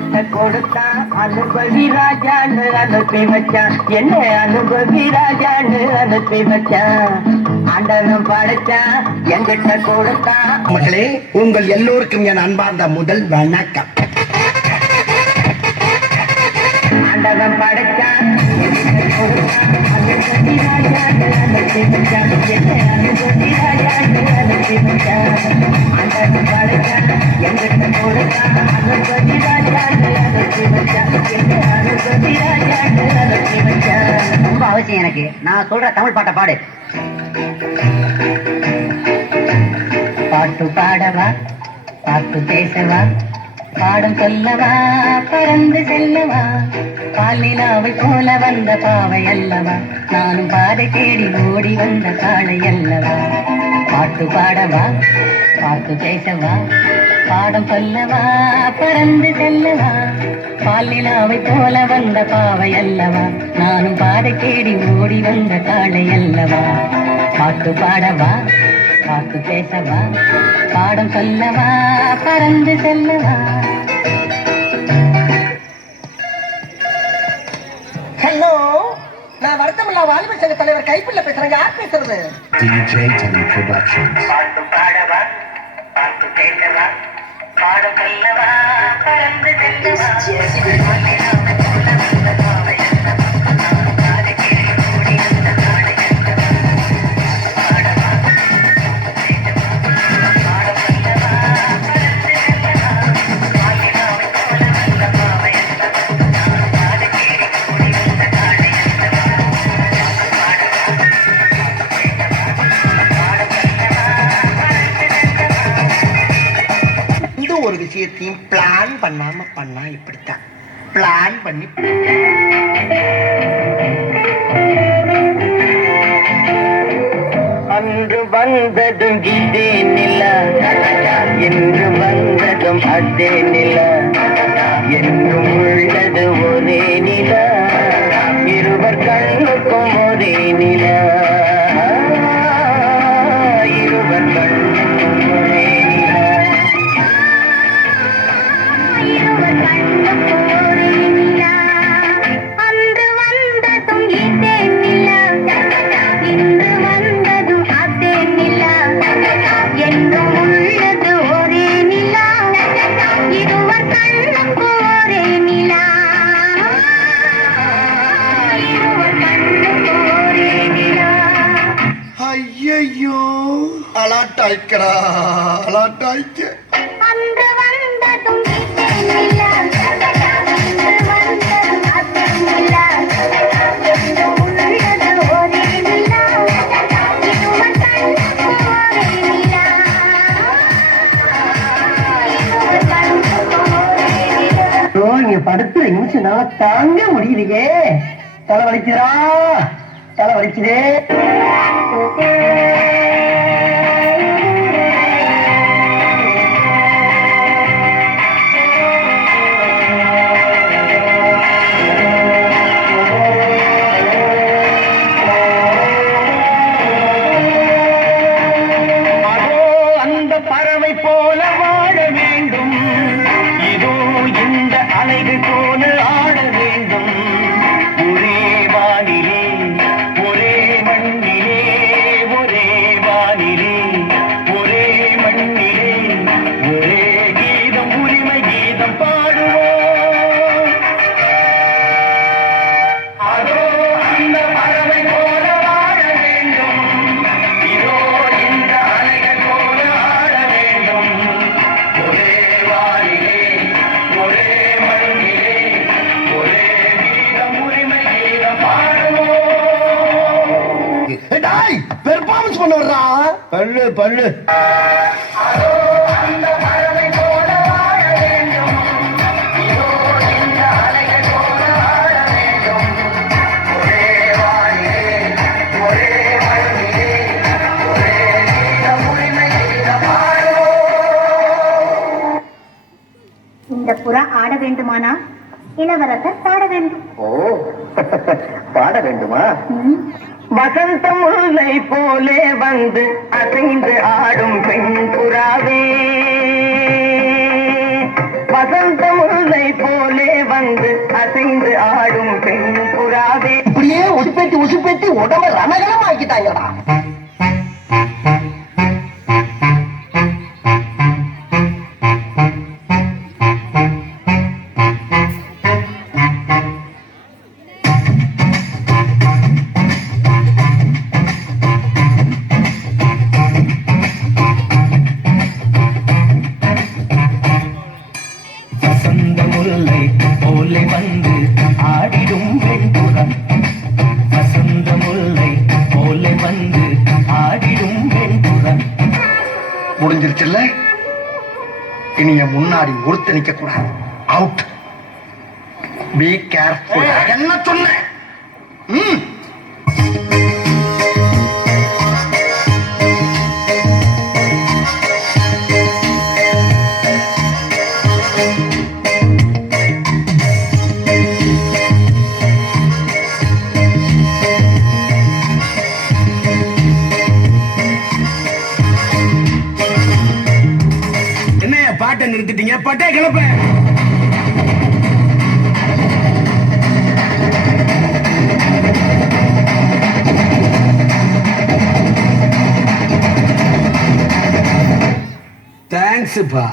என்கிட்ட கொடுத்தான் அனுபவி ராஜான்னு அனுப்பி வச்சான், என்ன அனுபவி ராஜான்னு அனுப்பி வச்சான். ஆண்டவன் படைச்சான் என்கிட்ட கொடுத்தான். மக்களே, உங்கள் எல்லோருக்கும் என் அன்பார்ந்த முதல் வணக்கம். ஆண்டவன் படைச்சான் என்கிட்ட கொடுத்தான் அனுபவி ராஜான்னு அனுப்பி வச்சான், என்ன அனுபவி ராஜான்னு அனுப்பி வச்சான். ஆண்டவன் படைச்சான் என்கிட்ட கொடுத்தான் அனுபவி ராஜான்னு அனுப்பி வச்சான், என்ன அனுபவி ராஜான்னு அனுப்பி வச்சான். ரொம்ப அவசியம் எனக்கு. நான் சொல்ற தமிழ் பாட்டை பாடு. பாட்டு பாடவா, பாட்டு பேசவா, பாடம் சொல்லவா, பறந்து செல்லவா, பாலிலாவை போல வந்த பாவை அல்லவா, நானும் பாதை தேடி ஓடி வந்த காளை அல்லவா. பாட்டு பாடவா, பாட்டு பேசவா, பாடம் சொல்லவா, பறந்து செல்லவா, பாலிலாவை போல வந்த பாவை அல்லவா, நானும் பாதை தேடி ஓடி வந்த காளை அல்லவா. பாட்டு பாடவா, பாட்டு பேசவா, பாடம் சொல்லவா, பறந்து செல்லவா. ஹலோ, நான் வருத்தமில்லா வாலிபர் சங்க தலைவர் கைப்பிள்ள பேசுறேன். யார் பேசுறது? DJ Tony Productions. பாட்டு பாடவா, பாட்டு பேசவா, பாடம் சொல்லவா, பறந்து செல்லவா. ஒரு விஷயத்தையும் பிளான் பண்ணாம பண்ணா இப்படித்தான். பிளான் பண்ணி அன்று வந்ததும் இதே நில, என்று வந்ததும் அதே நில, என்றும் உள்ளது ஒரே நில, இருவர் கண்ணுக்கும் ஒரே நில, இருவர் கண்ணுக்கும் ஒரே நில, இருவர் கண்ணுக்கும் ஒரே நில. அன்று வந்ததும் இதே நில, இன்று வந்ததும் அதே நில, என்றும் உள்ளது ஒரே நில, இருவர் கண்ணுக்கும் ஒரே நில, இருவர் கண்ணுக்கும் ஒரே நில. ஐயோ, அலாட்டாய்க்கடா, அலாட்டாய்க்க. அன்று வந்ததும் இதே நில, இன்று வந்ததும் அதே நில, என்றும் உள்ளது ஒரே நில, இருவர் கண்ணுக்கும் ஒரே நில, இருவர் கண்ணுக்கும் ஒரே நில. நீங்க படுத்து நிமிஷம்னால தாங்க முடியலையே. தலை வலிக்குதா, தலை வலிக்குதே. அதோ அந்த பறவை போல வாழ வேண்டும், இதோ இந்த அலைகள் போல ஆட வேண்டும், ஒரே வானிலே, ஒரே மண்ணிலே, ஒரே வானிலே, ஒரே மண்ணிலே, ஒரே கீதம், உரிமை கீதம் பாடுவோம். அதோ அந்த பறவை போல வாழ வேண்டும், இதோ இந்த அலைகள் போல ஆட வேண்டும், ஒரே வானிலே, ஒரே மண்ணிலே, ஒரே கீதம், உரிமை கீதம் பாடுவோம். பெர்ஃபார்மன்ஸ் பண்ண வர்றா. பல்லு பல்லு. அதோ அந்த பறவை போல வாழ வேண்டும், இதோ இந்த அலைகள் போல ஆட வேண்டும், ஒரே வானிலே, ஒரே மண்ணிலே, ஒரே கீதம், உரிமை கீதம் பாடுவோம். இந்த புறா ஆட வேண்டுமானா இளவரசர் பாட வேண்டும். ஓ, பாட வேண்டுமா? வசந்த முல்லை போலே வந்து அசைந்து ஆடும் பெண் புறாவே, வசந்த முல்லை போ வந்து அசைந்து ஆடும் பெண் புறாவே. இப்படியே உசுப்பேத்தி உடம்ப ரணகலம் ஆக்கிட்டாங்கடா. வசந்த முல்லை போலே வந்து ஆடிடும் வெண்புறம். வசந்த முல்லை போலே வந்து ஆடிடும் வெண்புறம். முடிஞ்சிருச்சுல்ல, இனி என் முன்னாடி ஒருத்த நிக்க கூடாது. அவுட். Be careful. என்ன சொன்னேன்? பாட்டை நிறுத்திட்டீங்க, பட்டே கிளப்ப. தேங்க்ஸ்ப்பா.